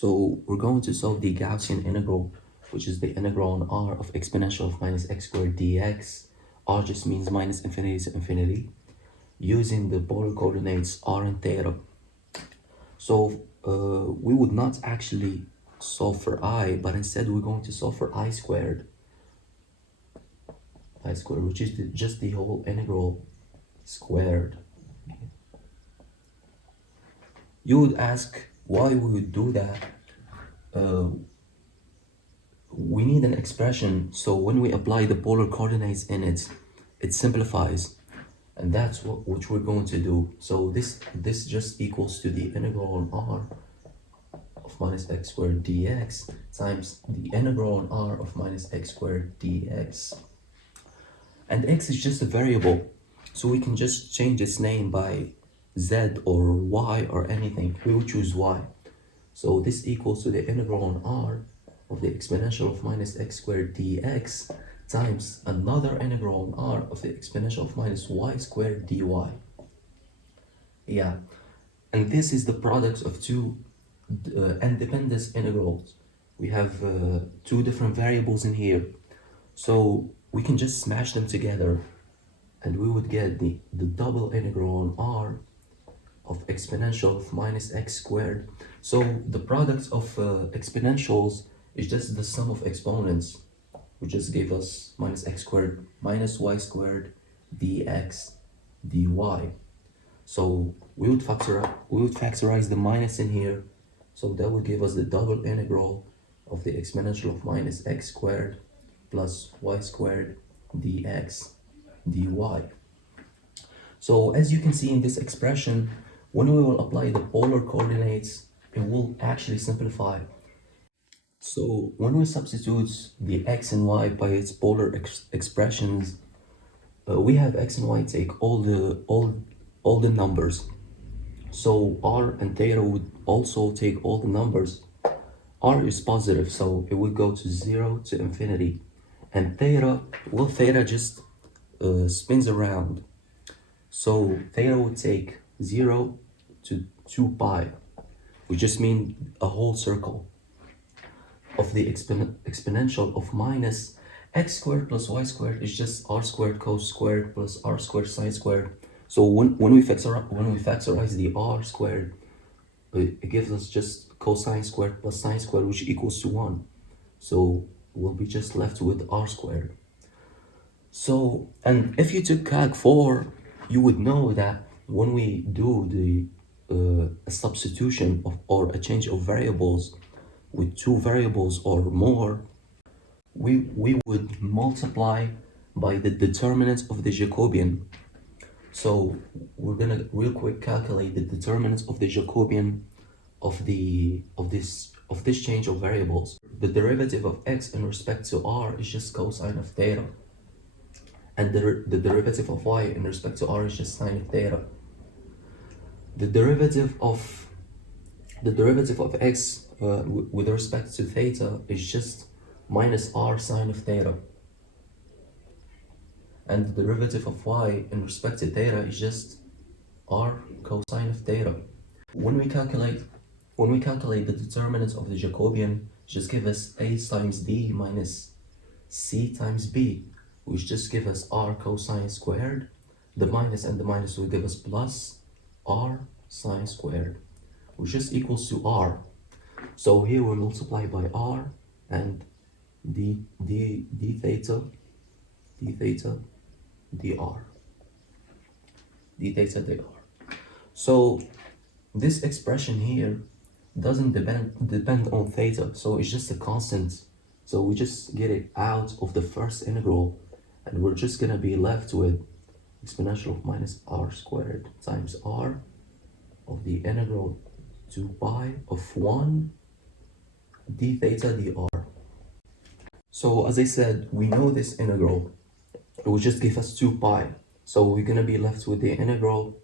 So we're going to solve the Gaussian integral, which is the integral on r of exponential of minus x squared dx. R just means minus infinity to infinity, using the polar coordinates r and theta. So we would not actually solve for I, but instead we're going to solve for I squared, which is just the whole integral squared. You would ask why we would do that. We need an expression, so when we apply the polar coordinates in it, it simplifies, and that's what we're going to do. So this just equals to the integral on r of minus x squared dx times the integral on r of minus x squared dx. And x is just a variable, so we can just change its name by z or y or anything. We will choose y. So this equals to the integral on r of the exponential of minus x squared dx times another integral on r of the exponential of minus y squared dy. Yeah, and this is the product of two independent integrals. We have two different variables in here, so we can just smash them together and we would get the double integral on r of exponential of minus x squared. So the product of exponentials is just the sum of exponents, which just gave us minus x squared minus y squared dx dy. So we would factorize the minus in here, so that would give us the double integral of the exponential of minus x squared plus y squared dx dy. So as you can see in this expression, when we will apply the polar coordinates, it will actually simplify. So when we substitute the x and y by its polar expressions, we have x and y take all the numbers. So r and theta would also take all the numbers. R is positive, so it would go to 0 to infinity. And theta, well, theta just spins around. So theta would take 0 to 2 pi, which just means a whole circle of the exponential of minus x squared plus y squared is just r squared cos squared plus r squared sine squared. So when we factorize the r squared, it gives us just cosine squared plus sine squared, which equals to 1. So we'll be just left with r squared. So, and if you took calc 4, you would know that when we do the a substitution of or a change of variables with two variables or more, we would multiply by the determinant of the Jacobian. So we're gonna real quick calculate the determinant of the Jacobian of this change of variables. The derivative of x in respect to r is just cosine of theta, and the derivative of y in respect to r is just sine of theta. The derivative of x with respect to theta is just minus r sine of theta, and the derivative of y in respect to theta is just r cosine of theta. When we calculate the determinant of the Jacobian, just give us a times d minus c times b, which just give us r cosine squared. The minus and the minus will give us plus r sine squared, which just equals to r. So here we multiply by r and d theta dr. So this expression here doesn't depend on theta, so it's just a constant. So we just get it out of the first integral, and we're just gonna be left with exponential of minus r squared times r of the integral 2 pi of 1 d theta dr. So as I said, we know this integral. It will just give us 2 pi. So we're gonna be left with the integral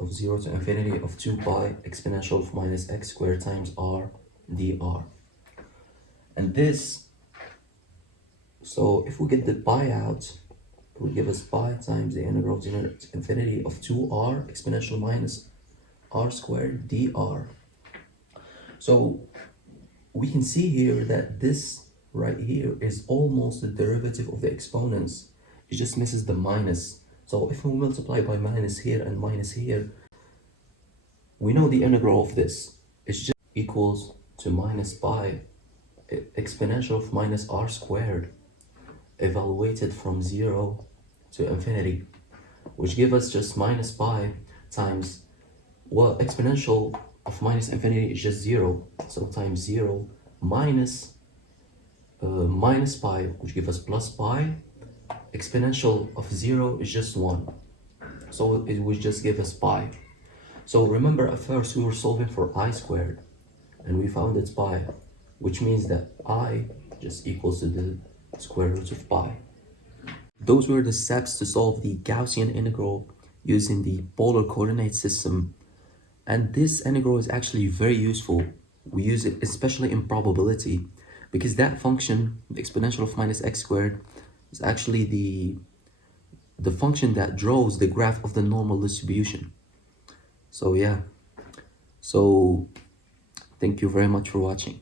of 0 to infinity of 2 pi exponential of minus x squared times r dr. And this, so if we get the pi out, it will give us pi times the integral of 0 to infinity of 2r exponential minus r squared dr. So we can see here that this right here is almost the derivative of the exponents. It just misses the minus. So if we multiply by minus here and minus here, we know the integral of this is just equals to minus pi exponential of minus r squared evaluated from 0 to infinity, which give us just minus pi times, well, exponential of minus infinity is just 0, so times 0 minus minus pi, which give us plus pi. Exponential of 0 is just 1, so it would just give us pi. So remember, at first we were solving for I squared, and we found it's pi, which means that I just equals to the square root of pi. Those were the steps to solve the Gaussian integral using the polar coordinate system. And this integral is actually very useful. We use it especially in probability, because that function, the exponential of minus x squared, is actually the function that draws the graph of the normal distribution. So yeah, so thank you very much for watching.